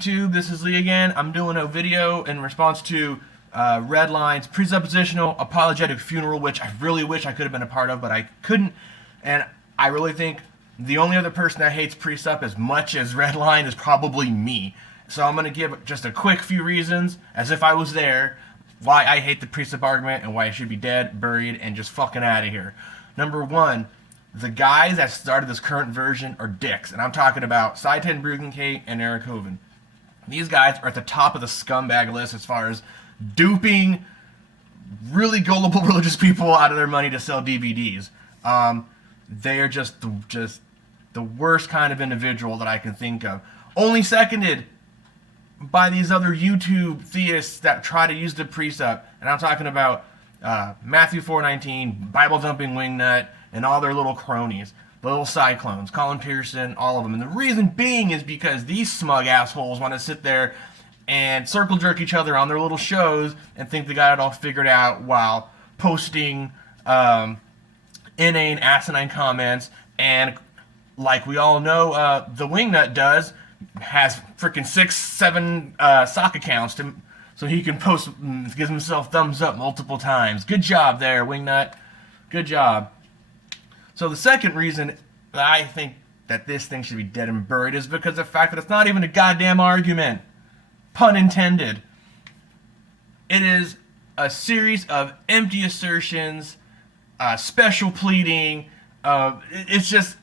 YouTube? This is Lee again. I'm doing a video in response to Redline's presuppositional apologetic funeral, which I really wish I could have been a part of, but I couldn't. And I really think the only other person that hates presupp as much as Redline is probably me. So I'm going to give just a quick few reasons, as if I was there, why I hate the presupp argument and why it should be dead, buried, and just fucking out of here. Number one, the guys that started this current version are dicks, and I'm talking about Saitan Bruggencate and Eric Hoven. These guys are at the top of the scumbag list as far as duping really gullible religious people out of their money to sell DVDs. They are just the worst kind of individual that I can think of. Only seconded by these other YouTube theists that try to use the presupp, and I'm talking about Matthew 4:19, Bible dumping wingnut, and all their little cronies, the little cyclones, Colin Pearson, all of them. And the reason being is because these smug assholes want to sit there and circle jerk each other on their little shows and think they got it all figured out while posting inane, asinine comments. And like we all know, the wingnut has freaking 6-7 sock accounts so he can post, gives himself thumbs up multiple times. Good job there, wingnut. Good job. So the second reason that I think that this thing should be dead and buried is because of the fact that it's not even a goddamn argument. Pun intended. It is a series of empty assertions, special pleading. It's just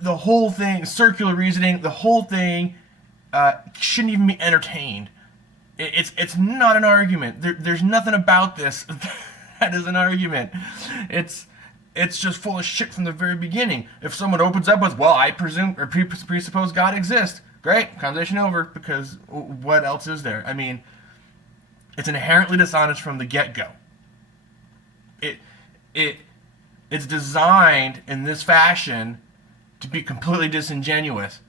the whole thing, circular reasoning. The whole thing shouldn't even be entertained. It's not an argument. There's nothing about this that is an argument. It's just full of shit from the very beginning. If someone opens up with, well, I presume or presuppose God exists, great, conversation over, because what else is there? I mean, it's inherently dishonest from the get-go. It's designed in this fashion to be completely disingenuous.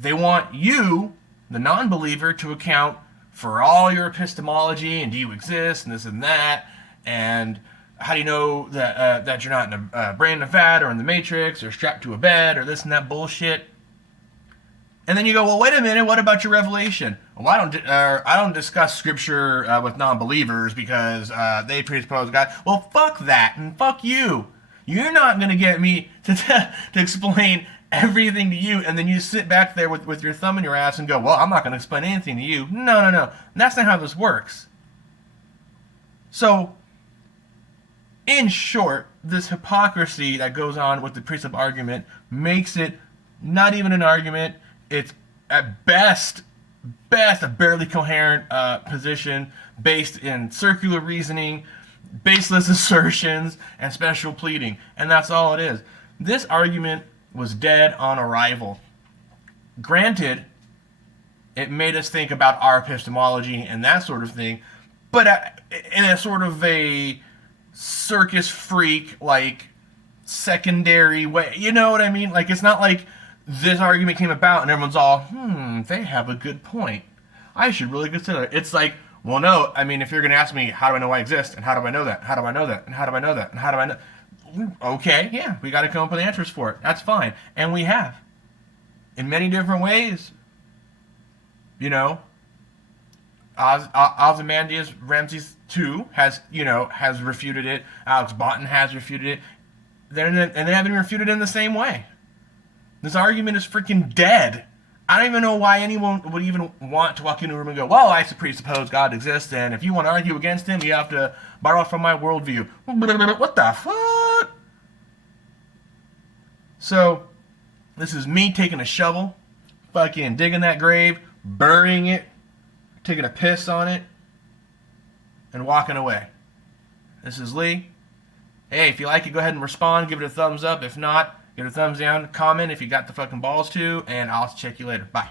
They want you, the non-believer, to account for all your epistemology and do you exist and this and that, and how do you know that you're not in a brain of fat or in the Matrix or strapped to a bed or this and that bullshit? And then you go, well, wait a minute, what about your revelation? Well, I don't discuss scripture with non-believers because they presuppose God. Well, fuck that and fuck you. You're not going to get me to explain everything to you, and then you sit back there with your thumb in your ass and go, well, I'm not going to explain anything to you. No. That's not how this works. So, in short, this hypocrisy that goes on with the presupp argument makes it not even an argument. It's at best a barely coherent position based in circular reasoning, baseless assertions, and special pleading. And that's all it is. This argument was dead on arrival. Granted, it made us think about our epistemology and that sort of thing, but in a sort of a circus freak, like, secondary way. You know what I mean? Like, it's not like this argument came about and everyone's all, they have a good point. I should really consider it. It's like, well, no, I mean, if you're going to ask me, how do I know I exist? And how do I know that? How do I know that? And how do I know that? And how do I know? Okay, yeah, we got to come up with answers for it. That's fine. And we have. In many different ways. You know, Ozymandias Ramses II has refuted it. Alex Botten has refuted it. And they haven't refuted it in the same way. This argument is freaking dead. I don't even know why anyone would even want to walk into a room and go, well, I presuppose God exists, and if you want to argue against him, you have to borrow from my worldview. What the fuck? So, this is me taking a shovel, fucking digging that grave, burying it, taking a piss on it, and walking away. This is Lee. Hey, if you like it, go ahead and respond. Give it a thumbs up. If not, give it a thumbs down. Comment if you got the fucking balls to. And I'll check you later. Bye.